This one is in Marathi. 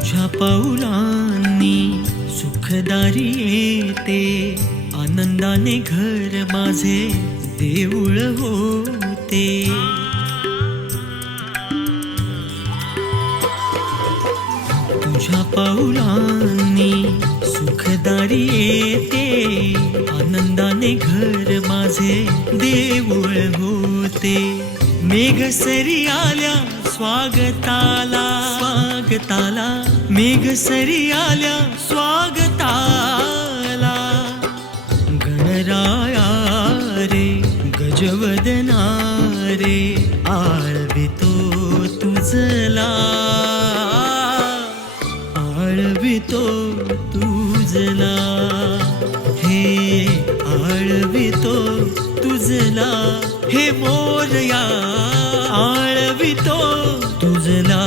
तुझ्या पाऊलांनी सुखदारी येते, आनंदाने घर माझे देऊळ होते. तुझ्या पाऊलांनी सुखदारी येते, आनंदाने घर माझे देऊळ होते. मेघसरी आल्या स्वागताला, स्वागताला, मेघसरी आल्या स्वागताला. गणराया रे गजवदना रे, आळवितो तुझला, आळवितो तुझला, हे आळवितो तुझला, हे मोरया आळवितो तुझला.